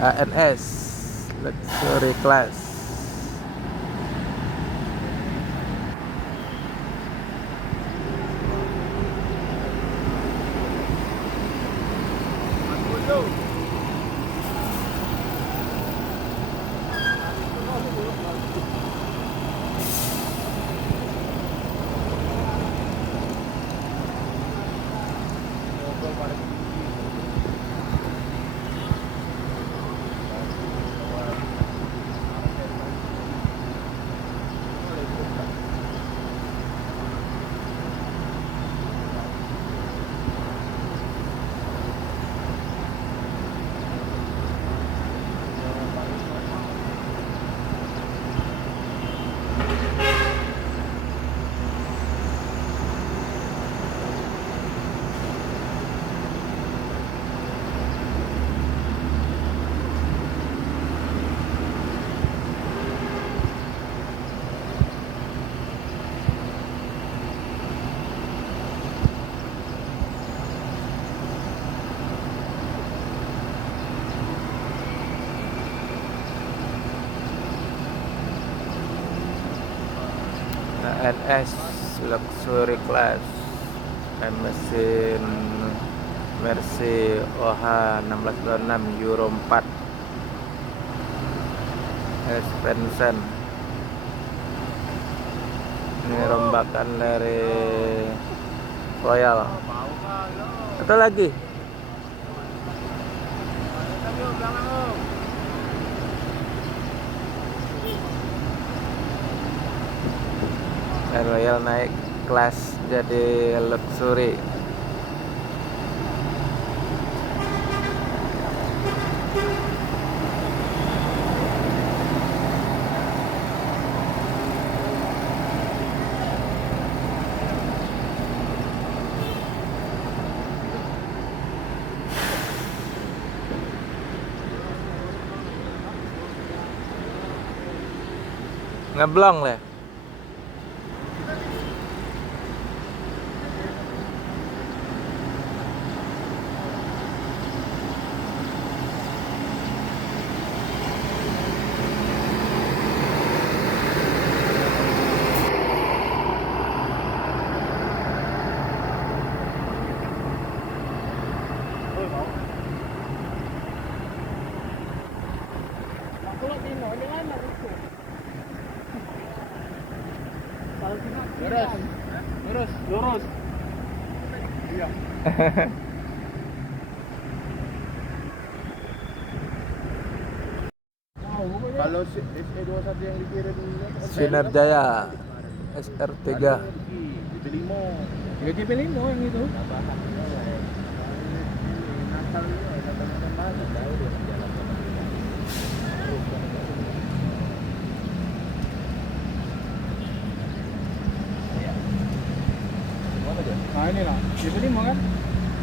ANS Luxury Class. ANS Luxury Class, mesin Mercy OH 1626 Euro 4 suspension. Ini rombakan dari Royal. Atau lagi Royal naik kelas jadi luxury. Ngeblong lah. Lurus. Iya. Kalau SE21 yang dikirim Sinar Jaya SR3 GP5. Ya GP5 yang itu. Natal mana tahu dia jalan. Nah ini lah, GP5 kan?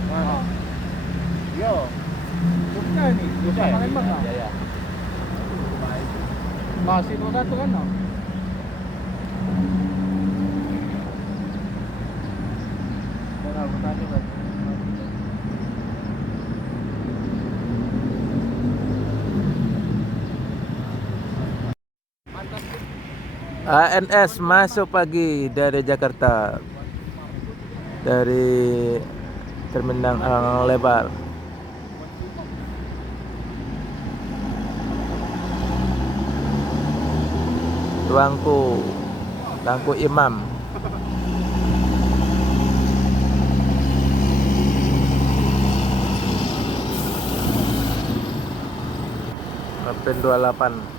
Nah. Yo. Jogja ini, Jogja Palembang lah. Iya. Masih 21 kan? No? ANS masuk pagi dari Jakarta, dari Terminal Lebar. Tangku Imam. Mapen 28.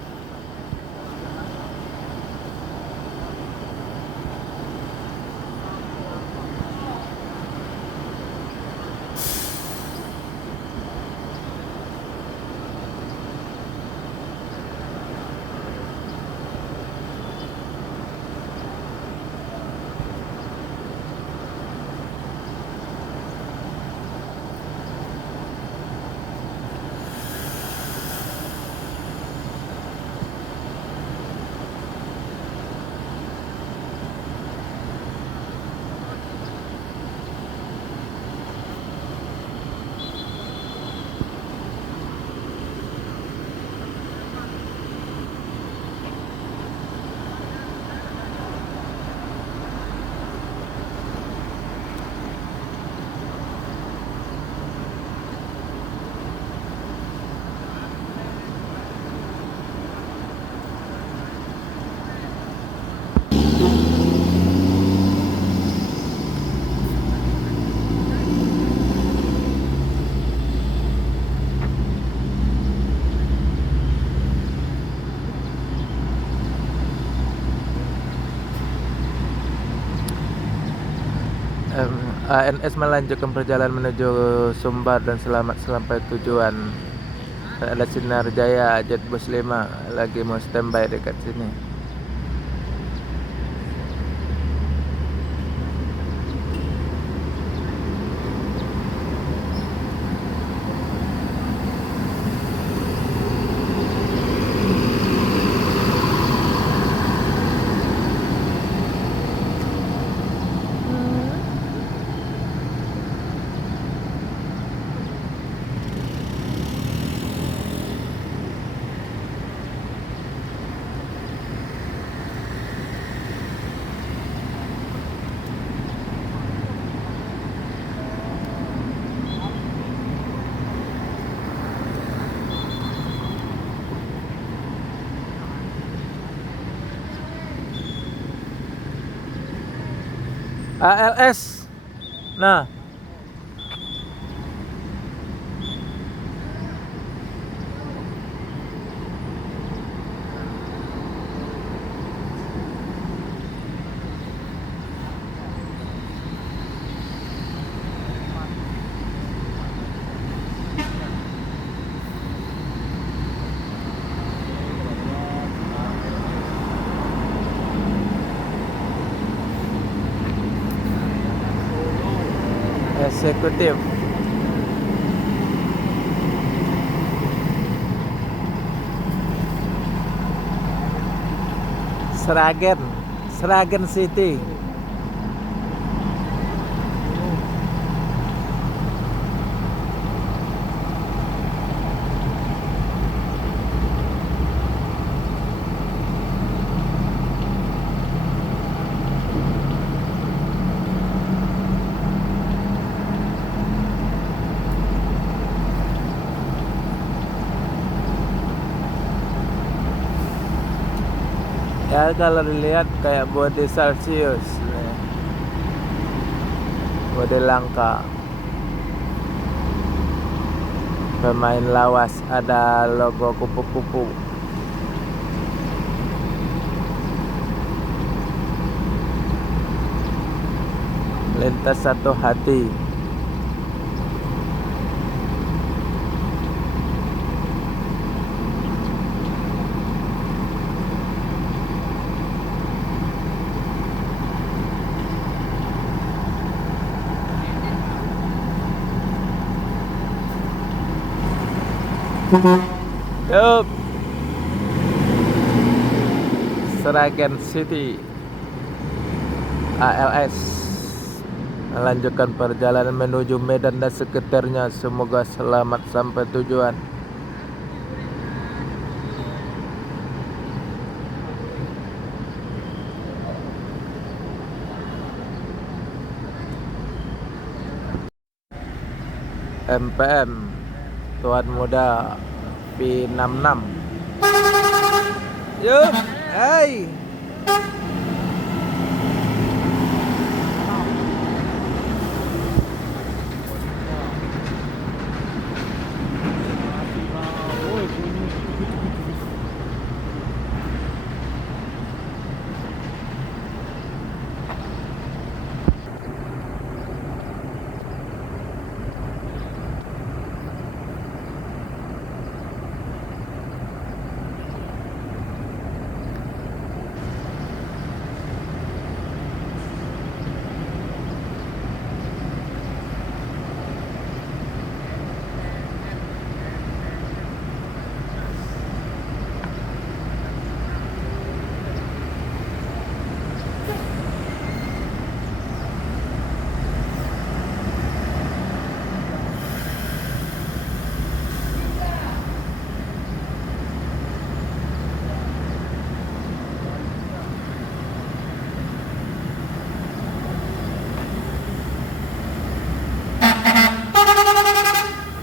ANS melanjutkan perjalanan menuju Sumbar dan selamat sampai tujuan. Dan ada Sinar Jaya Jetbus 5 lagi mau standby dekat sini. ALS. Nah, eksekutif. Sragen City. Ya kalau dilihat kayak body Celsius nih. Body langka. Pemain lawas, ada logo kupu-kupu. Lintas satu hati. Yup. Sragen City. ALS melanjutkan perjalanan menuju Medan dan sekitarnya. Semoga selamat sampai tujuan. MPM Tuan Muda P66. Yuk, hai.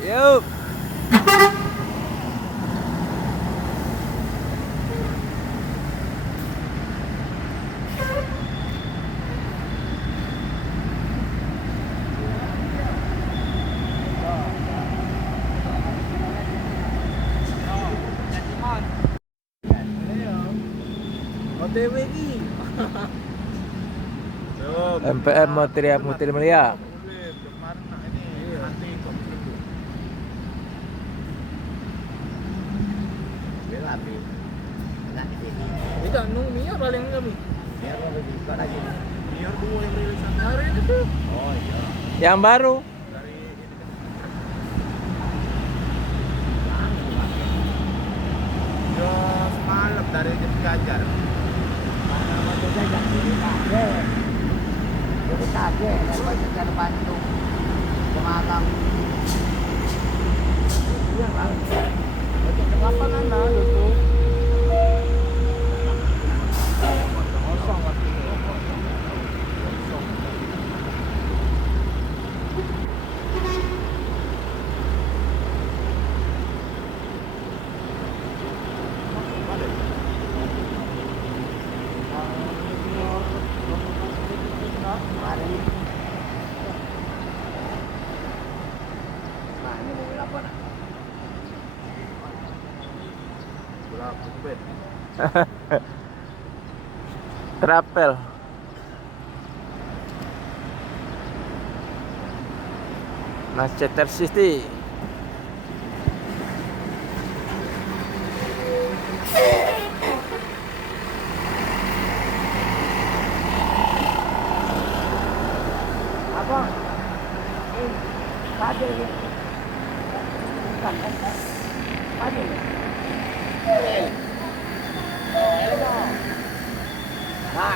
Yuk. OTWI. MPM mau teriak Mulia. paling kami. Biar lo buka lagi nih. Biar dua yang rilisan hari ini tuh. Oh iya. Yang baru. Dari ini kan. Ya semalam dari jam Gajar. Mana masuk saja jadi kaget. Jadi kaget. Lepas secara Bandung. Sematang. Iya lah. Kapan anda itu? Kosong waktu itu. Kemarin. Nah ini mobil apa nak? Berapa bed? Trapel. Manchester City. Apa? Kaget ya. Kaget.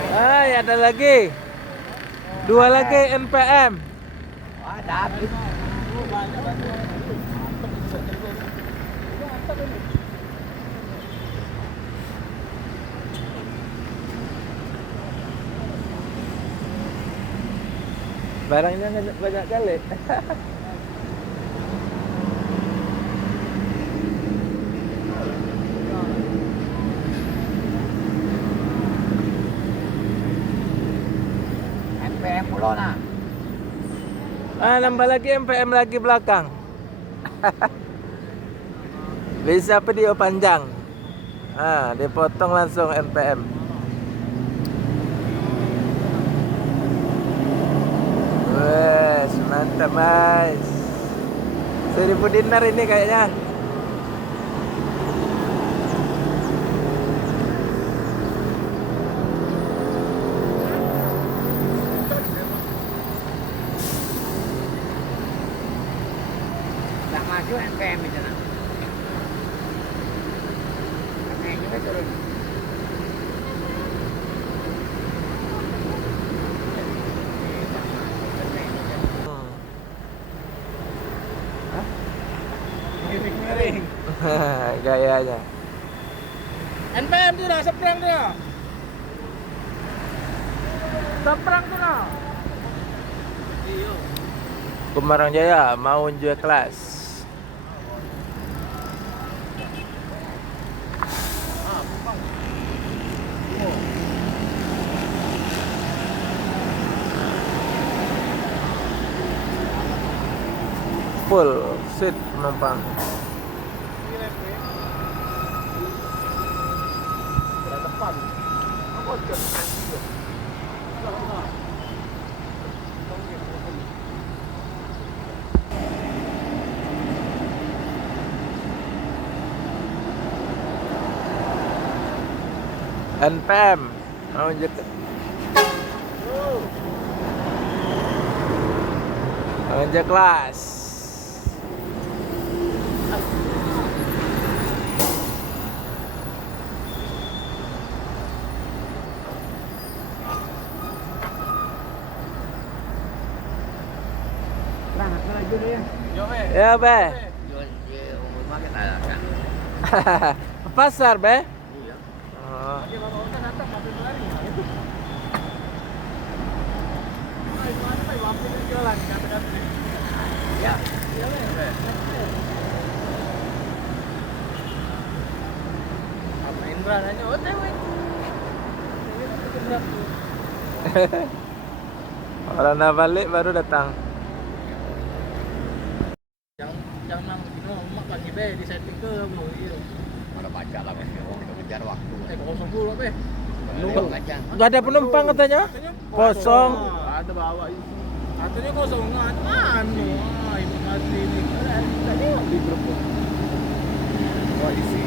Ay, ada lagi. Dua lagi NPM. Wah, David. Barangnya banyak kali. MPM Pulau nah. Nambah lagi MPM lagi belakang. Bisa video panjang. Dipotong langsung NPM. Wes, mantap mas. 1000 dinar ini kayaknya. Tak maju MPM itu nah. MPM juga turun. Miring-miring. Gayanya. NPM tuh dah, seberang tuh dah. Seberang tuh dah. Iya. Kumarang Jaya mau unjuk kelas. Full seat penumpang. Berat depan. Apa jam? NPM mau unjuk kelas. Berangkat lagi deh ya. Yo, be. Ya be. Jual umur market ada kan. Pasar be. Iya. Oh. Dia bawa orang datang ngambil lari. Itu. Ayo, mana Pak? Wampir jualan kata-kata. Ya. Iya, be. Apa Indra nanya, "OTW." Orang dah balik baru datang. Jam 6 kilo makan ni be di setting ke bro. Iya. Mana baca lah mas. Kejar waktu. 010 be. Penuh kacang. Gak ada penumpang katanya? Katanya Kosong. Ada bawa itu. Katanya kosongan. Anu, ini masih ini. Tadi di grup. Wah, isi.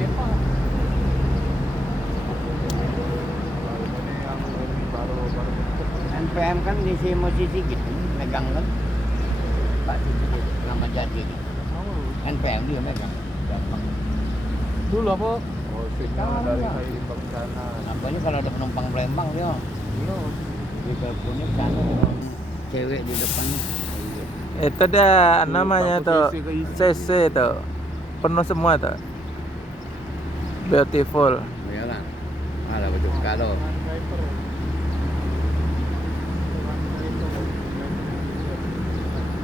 Epa. Ini yang baru NPM kan ngisi emosi sedikit, megang kan. Pak sedikit nama jadi. NPM dia megang. Gampang. dulu apa? Oh, sinyal dari Halim ke sana. Apalagi kalau ada penumpang Palembang dia. Iya. Di teleponnya ke sana cewek di depan. Itu dia Tuh, namanya bangku tuh CC keisi. CC tuh. Penuh semua tuh. Beautiful. Ya kan. Ada betul kalau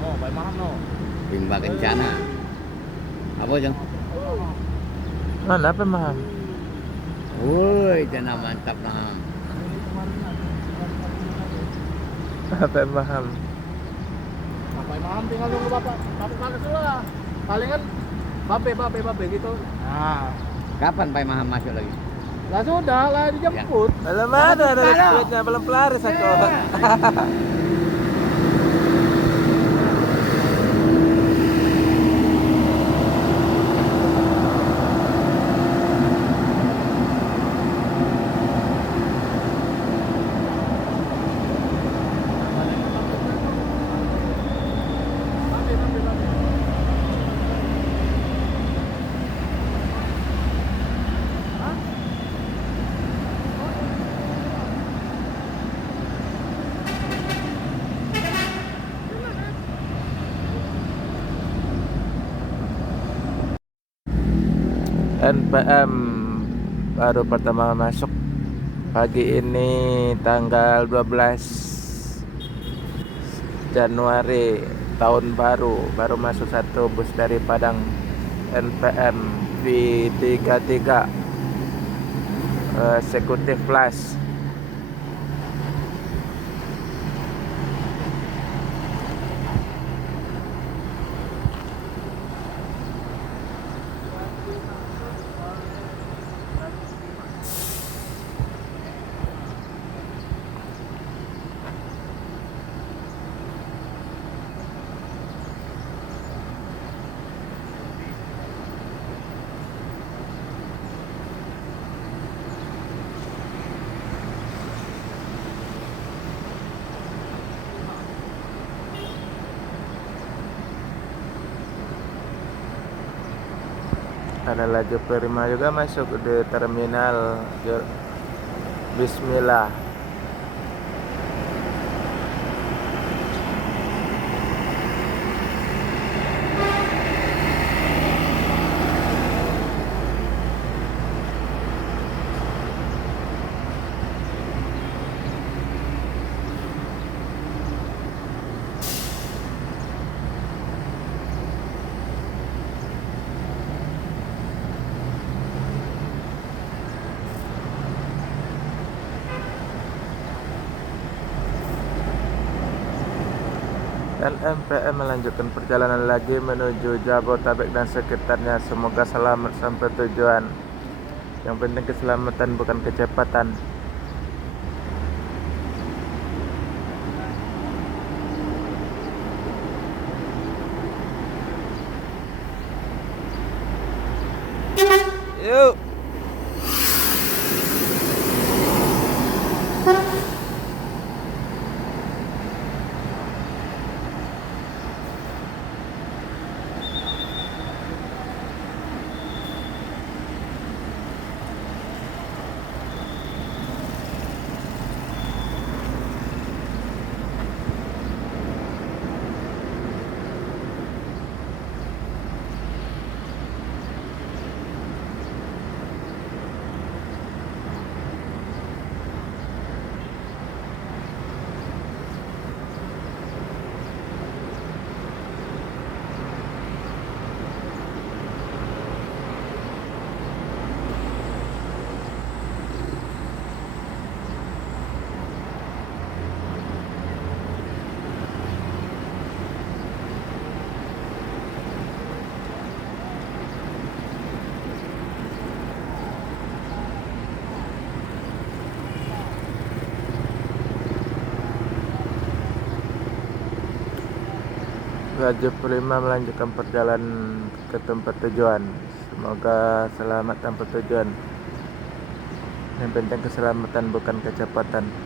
Oh, baik mahal no. Bimba Kencana. Apa jeng? Mana apa mahal? Woi, jana mantap nah. Apa mahal? Bapak mahal tinggal tunggu bapak. Bapak pakai dulu lah. Palingan bape gitu. Nah, Kapan Pak Maham masuk lagi? lah sudah lah dijemput. Belum ada dari Kalau. duitnya belum pelaris aku. NPM baru pertama masuk pagi ini tanggal 12 Januari tahun baru masuk satu bus dari Padang NPM V33 Executive Plus. Ada laju prima juga masuk di terminal. Bismillah. Dan MPM melanjutkan perjalanan lagi menuju Jabodetabek dan sekitarnya. Semoga selamat sampai tujuan. Yang penting keselamatan bukan kecepatan. Yuk. Laju prima melanjutkan perjalanan ke tempat tujuan. Semoga selamat sampai tujuan. Yang penting keselamatan bukan kecepatan.